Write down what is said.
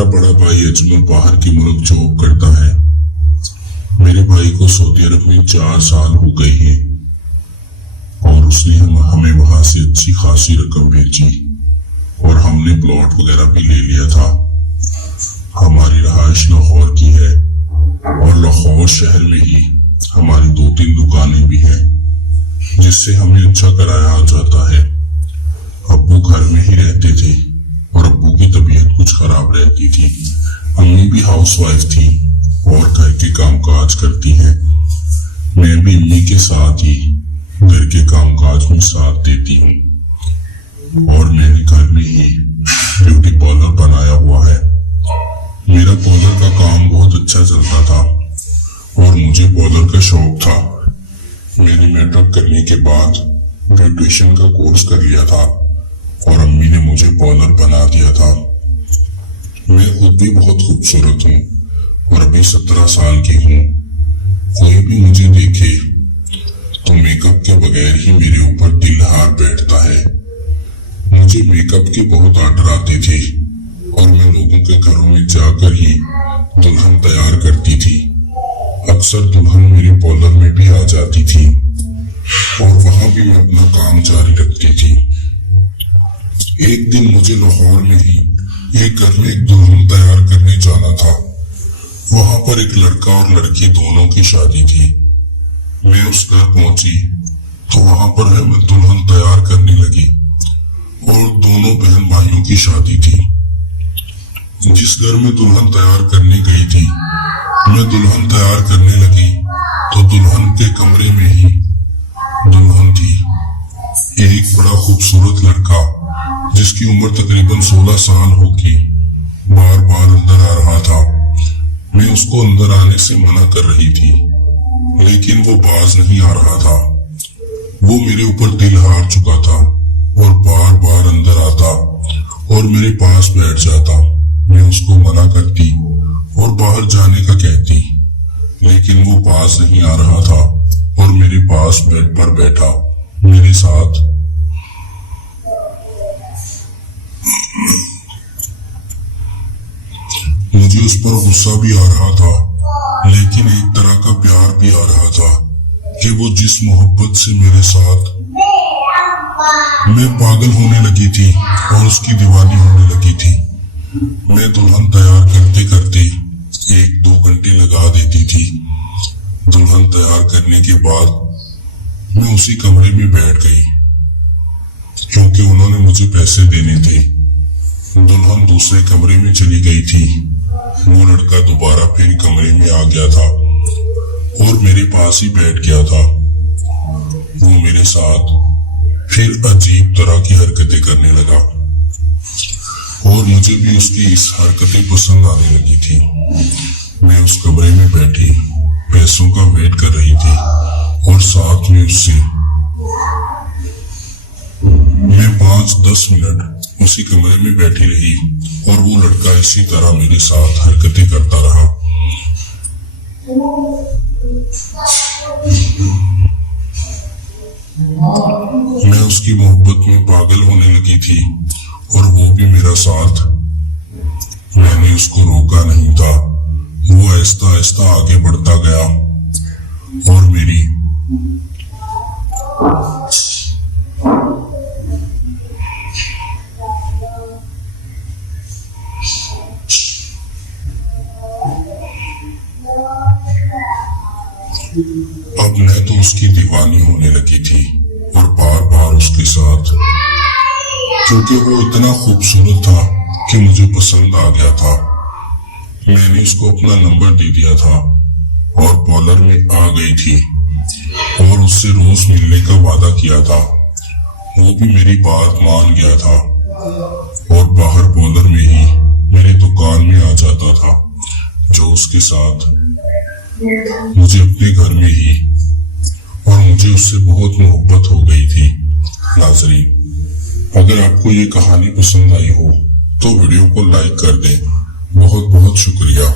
मेरा बड़ा भाई अजमल बाहर की मुल्क जॉब करता है। मेरे भाई को सऊदी अरब में 4 साल हो गए हैं और उसने हमें वहां से अच्छी खासी रकम भेजी और हमने प्लॉट वगैरह भी ले लिया था। हमारी रहायश लाहौर की है और लाहौर शहर में ही हमारी 2-3 दुकानें भी हैं जिससे हमें अच्छा किराया आ जाता है। अब्बू घर में ही रहते थे और अब्बू की तबीयत कुछ खराब रहती थी। अम्मी भी हाउसवाइफ थी और घर के कामकाज करती हैं। मैं भी अम्मी के साथ ही घर के कामकाज में साथ देती हूँ और मैंने घर में ही ब्यूटी पार्लर बनाया हुआ है। मेरा पार्लर का काम बहुत अच्छा चलता था और मुझे पार्लर का शौक था। मैंने मैट्रिक करने के बाद ब्यूटिशियन का कोर्स कर लिया था और अम्मी ने मुझे पार्लर बना दिया था। मैं खुद भी बहुत खूबसूरत हूँ और अभी 17 साल की हूँ। कोई भी मुझे देखे तो मेकअप के बगैर ही मेरे ऊपर दिल हार बैठता है। मुझे मेकअप के बहुत ऑर्डर आते थे और मैं लोगों के घरों में जाकर ही दुल्हन तैयार करती थी। अक्सर दुल्हन मेरे पार्लर में भी आ जाती थी और वहां भी मैं अपना काम जारी रखती थी। एक दिन मुझे लाहौर में ही एक घर में एक दुल्हन तैयार करने जाना था। वहां पर एक लड़का और लड़की दोनों की शादी थी। मैं उस घर पहुंची तो वहां पर है मैं दुल्हन तैयार करने लगी और दोनों बहन भाइयों की शादी थी। जिस घर में दुल्हन तैयार करने गई थी, मैं दुल्हन तैयार करने लगी तो दुल्हन के कमरे में ही दुल्हन थी। एक बड़ा खूबसूरत लड़का जिसकी उम्र तकरीबन 16 साल होगी बार बार अंदर आ रहा था। मैं उसको अंदर आने से मना कर रही थी लेकिन वो बाज नहीं आ रहा था। वो मेरे ऊपर दिल हार चुका था और बार बार अंदर आता और मेरे पास बैठ जाता। मैं उसको मना करती और बाहर जाने का कहती लेकिन वो पास नहीं आ रहा था और मेरे पास बेड पर बैठा मेरे साथ। मुझे उस पर गुस्सा भी आ रहा था लेकिन एक तरह का प्यार भी आ रहा था कि वो जिस मोहब्बत से मेरे साथ मैं पागल होने लगी थी और उसकी दीवानी होने लगी थी। मैं दुल्हन तैयार करते करते 1-2 घंटे लगा देती थी। दुल्हन तैयार करने के बाद मैं उसी कमरे में बैठ गई क्योंकि उन्होंने मुझे पैसे देने थे। दुल्हन दूसरे कमरे में चली गई थी। वो लड़का दोबारा फिर कमरे में आ गया था और मेरे पास ही बैठ गया था। वो मेरे साथ फिर अजीब तरह की हरकतें करने लगा और मुझे भी उसकी इस हरकतें पसंद आने लगी थी। मैं उस कमरे में बैठी पैसों का वेट कर रही थी और साथ में उससे मैं 5-10 मिनट उसी कमरे में बैठी रही और वो लड़का इसी तरह मेरे साथ हरकतें करता रहा। मैं उसकी मोहब्बत में पागल होने लगी थी और वो भी मेरा साथ। मैंने उसको रोका नहीं था। वो आहिस्ता आहिस्ता आगे बढ़ता गया और मेरी अब मैं तो उसकी दीवानी होने लगी थी और बार बार उसके साथ, क्योंकि वो इतना खूबसूरत था कि मुझे पसंद आ गया था। मैंने उसको अपना नंबर दे दिया था और पार्लर में आ गई थी और उससे रोज मिलने का वादा किया था। वो भी मेरी बात मान गया था और बाहर पार्लर में ही मेरी दुकान में आ जाता था। जो उसके साथ मुझे अपने घर में ही और मुझे उससे बहुत मोहब्बत हो गई थी। नाज़रीन, अगर आपको ये कहानी पसंद आई हो तो वीडियो को लाइक कर दें। बहुत बहुत शुक्रिया।